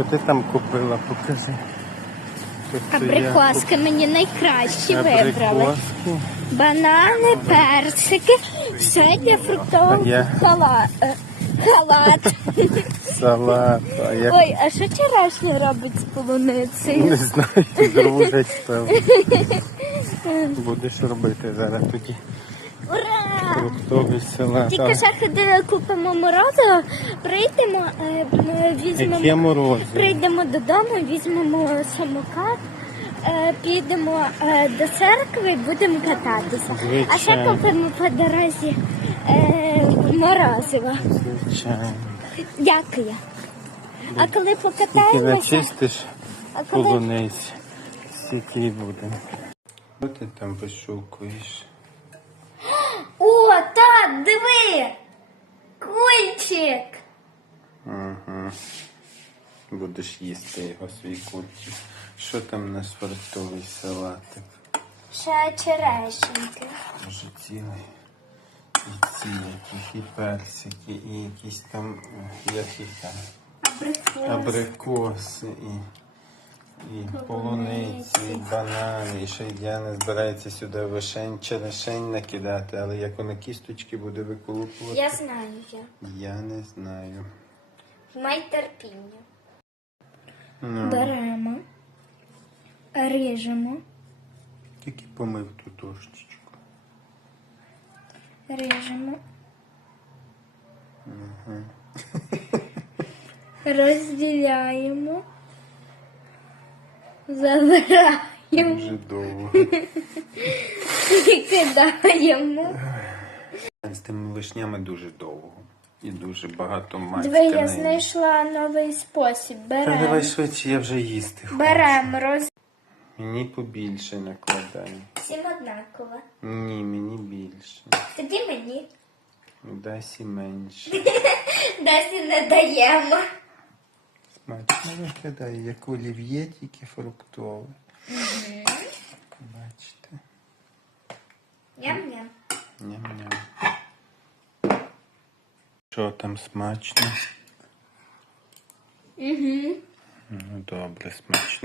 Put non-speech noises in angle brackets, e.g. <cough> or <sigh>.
Що ти там купила? Покажи. Абрикоски мені найкращі вибрали. Банани, персики, фруктового А я? хала... е, халат. Салат. А я Ой, а що черешня робить з полуницею? не знаю, дружать певно. Будеш робити зараз тоді Ура! Фруктовий салат. Тільки ще ходили, купимо морозиво, прийдемо, візьмемо, Яке морозиво? прийдемо додому, візьмемо самокат, е, підемо е, до церкви і будемо кататися. А ще Звичайно. купимо по дорозі е, морозиво. Звичайно. Дякую. А коли Тільки покатаємося, начистиш а коли полуниць. Скільки й буде. Що ти там вишукуєш? О, так, диви! Кульчик! Ага. Будеш їсти його свій кульчик. Що там на фруктовий салатик? Ще черешеньки. Може цілий. І ці якісь, і персики, і якісь там, е, як їх там, абрикоси, і, і полуниці, і банани, і ще й Діана збирається сюди вишень, черешень накидати, але як вона кісточки буде виколупувати, Я знаю я. я не знаю. Май терпіння. Ну, Беремо, ріжемо, тільки помив ту дощечку. ріжемо. <laughs> Розділяємо. Забираємо Дуже довго. і кидаємо. З тими вишнями дуже довго. І дуже багато мать. Диви, я знайшла новий спосіб. Та давай швидше, я вже їсти хочу. Беремо, роз... Мені побільше накладай. Всім однаково. Ні, мені більше. Тоді мені. Дасі менше. <laughs> Десі не даємо. Смачно виглядає, як олів'є, тільки фруктове. Бачите. Ням-ням. Ням-ням. Що там смачно? Угу. Ну добре, смачно.